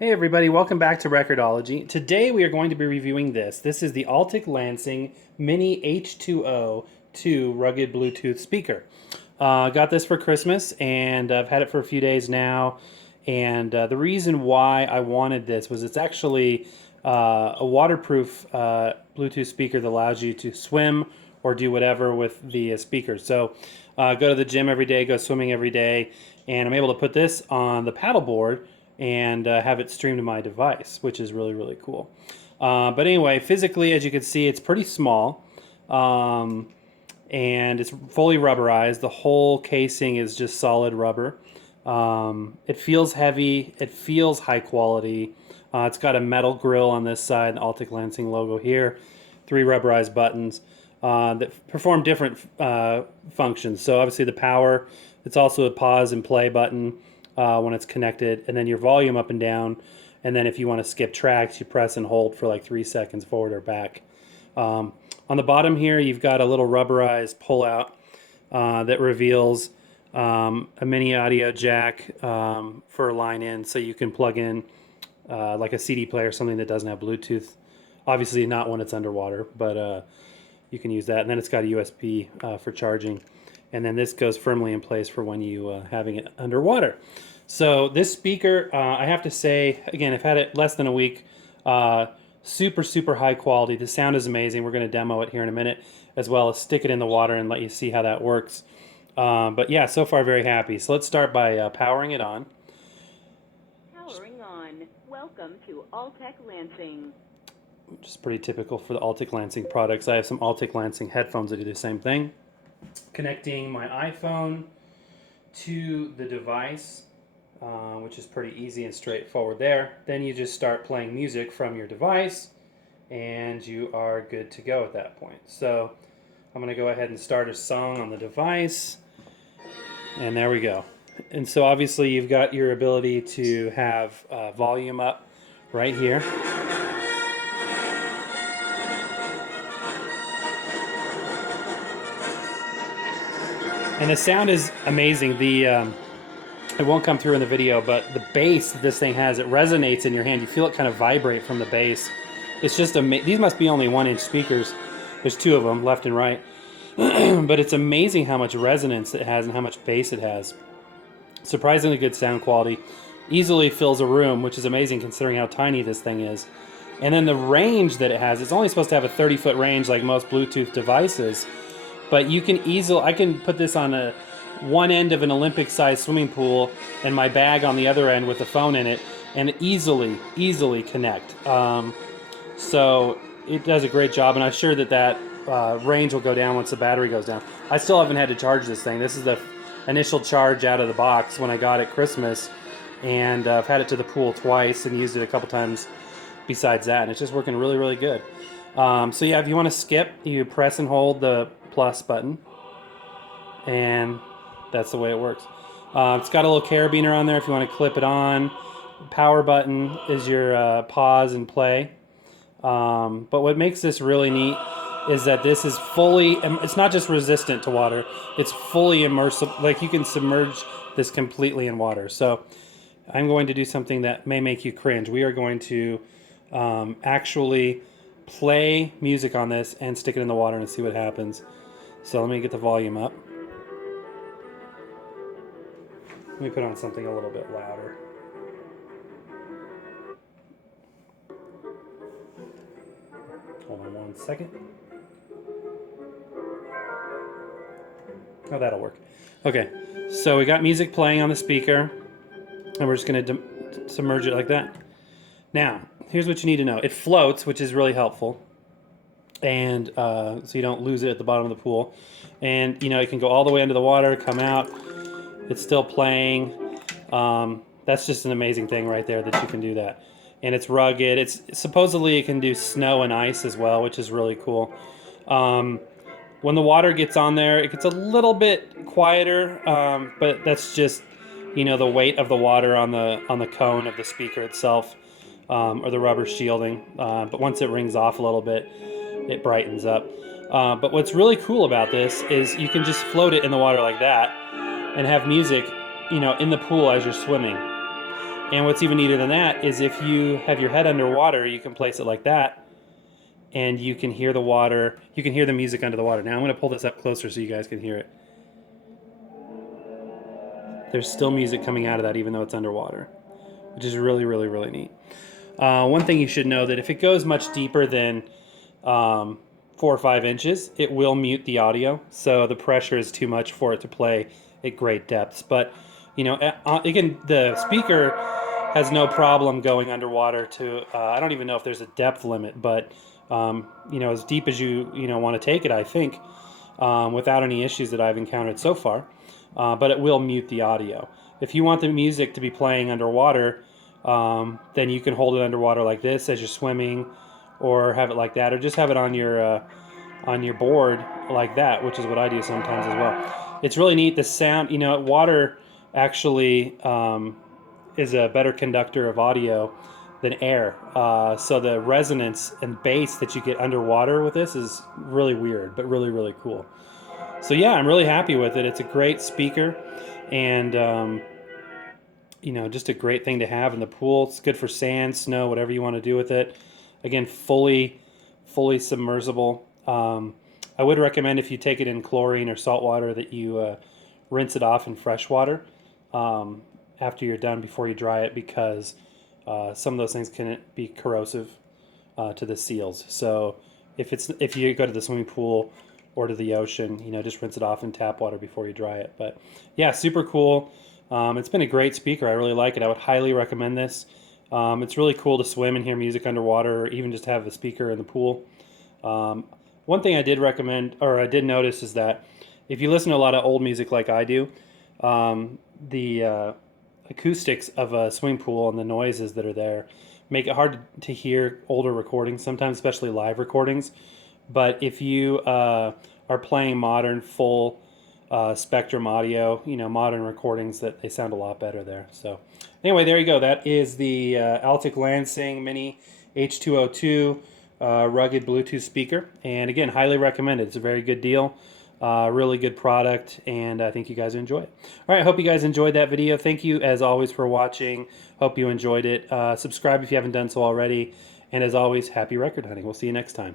Hey everybody, welcome back to Record-ology. Today we are going to be reviewing this. This is the Altec Lansing Mini H2O 2 rugged Bluetooth speaker. Got this for Christmas and I've had it for a few days now. And the reason why I wanted this was it's actually a waterproof Bluetooth speaker that allows you to swim or do whatever with the speaker. So go to the gym every day, go swimming every day, and I'm able to put this on the paddleboard and have it stream to my device, which is really, really cool. But anyway, physically, as you can see, it's pretty small. And it's fully rubberized. The whole casing is just solid rubber. It feels heavy. It feels high quality. It's got a metal grill on this side, the Altec Lansing logo here, 3 rubberized buttons that perform different functions. So obviously the power, it's also a pause and play button when it's connected, and then your volume up and down, and then if you want to skip tracks, you press and hold for like 3 seconds forward or back. On the bottom here, you've got a little rubberized pull-out that reveals a mini audio jack for a line in, so you can plug in like a CD player or something that doesn't have Bluetooth. Obviously not when it's underwater, but you can use that. And then it's got a USB for charging. And then this goes firmly in place for when you having it underwater. So this speaker, I have to say, again, I've had it less than a week. Super, super high quality. The sound is amazing. We're going to demo it here in a minute, as well as stick it in the water and let you see how that works. But yeah, so far very happy. So let's start by powering it on. Powering on. Welcome to Altec Lansing. Which is pretty typical for the Altec Lansing products. I have some Altec Lansing headphones that do the same thing. Connecting my iPhone to the device, which is pretty easy and straightforward there. Then you just start playing music from your device and you are good to go at that point. So I'm going to go ahead and start a song on the device, and there we go. And so obviously you've got your ability to have volume up right here. And the sound is amazing. It won't come through in the video, but the bass that this thing has, it resonates in your hand. You feel it kind of vibrate from the bass. It's just amazing. These must be only 1-inch speakers. There's 2 of them, left and right. But it's amazing how much resonance it has and how much bass it has. Surprisingly good sound quality. Easily fills a room, which is amazing considering how tiny this thing is. And then the range that it has, it's only supposed to have a 30-foot range like most Bluetooth devices. But you can I can put this on one end of an Olympic-sized swimming pool and my bag on the other end with a phone in it, and easily connect. So it does a great job, and I'm sure that range will go down once the battery goes down. I still haven't had to charge this thing. This is the initial charge out of the box when I got it Christmas, and I've had it to the pool twice and used it a couple times besides that, and it's just working really, really good. So yeah, if you want to skip, you press and hold the plus button, and that's the way it works. It's got a little carabiner on there if you want to clip it on. Power button is your pause and play. But what makes this really neat is that this is it's not just resistant to water, it's fully immersible. Like, you can submerge this completely in water. So I'm going to do something that may make you cringe. We are going to actually play music on this and stick it in the water and see what happens. So let me get the volume up. Let me put on something a little bit louder. Hold on 1 second. Oh, that'll work. Okay, so we got music playing on the speaker, and we're just going to submerge it like that. Now, here's what you need to know. It floats, which is really helpful, and so you don't lose it at the bottom of the pool. And, it can go all the way under the water, come out. It's still playing. That's just an amazing thing right there that you can do that. And it's rugged. Supposedly it can do snow and ice as well, which is really cool. When the water gets on there, it gets a little bit quieter, but that's just, the weight of the water on the cone of the speaker itself, or the rubber shielding. But once it rings off a little bit, it brightens up. But what's really cool about this is you can just float it in the water like that and have music, in the pool as you're swimming. And what's even neater than that is if you have your head underwater, you can place it like that, and you can hear the water. You can hear the music under the water. Now I'm going to pull this up closer so you guys can hear it. There's still music coming out of that even though it's underwater, which is really, really, really neat. One thing you should know that if it goes much deeper than 4 or 5 inches, it will mute the audio. So the pressure is too much for it to play at great depths. But you know, again, the speaker has no problem going underwater to. I don't even know if there's a depth limit, but you know, as deep as you want to take it, I think, without any issues that I've encountered so far. But it will mute the audio. If you want the music to be playing underwater, then you can hold it underwater like this as you're swimming, or have it like that, or just have it on your board like that, which is what I do sometimes as well. It's really neat. The sound, you know, water actually is a better conductor of audio than air. So the resonance and bass that you get underwater with this is really weird, but really, really cool. So yeah, I'm really happy with it. It's a great speaker, and you know, just a great thing to have in the pool. It's good for sand, snow, whatever you want to do with it. Again, fully submersible. I would recommend if you take it in chlorine or salt water that you rinse it off in fresh water after you're done before you dry it, because some of those things can be corrosive to the seals. So if you go to the swimming pool or to the ocean, you know, just rinse it off in tap water before you dry it. But yeah, super cool. It's been a great speaker. I really like it. I would highly recommend this. It's really cool to swim and hear music underwater, or even just have a speaker in the pool. One thing I did recommend, or I did notice, is that if you listen to a lot of old music like I do, the acoustics of a swimming pool and the noises that are there make it hard to hear older recordings sometimes, especially live recordings. But if you are playing modern full spectrum audio, you know, modern recordings, that they sound a lot better there. So anyway, there you go. That is the Altec Lansing Mini H2O2 rugged Bluetooth speaker. And again, highly recommended. It's a very good deal. Really good product, and I think you guys enjoy it. All right, I hope you guys enjoyed that video. Thank you, as always, for watching. Hope you enjoyed it. Subscribe if you haven't done so already. And as always, happy record hunting. We'll see you next time.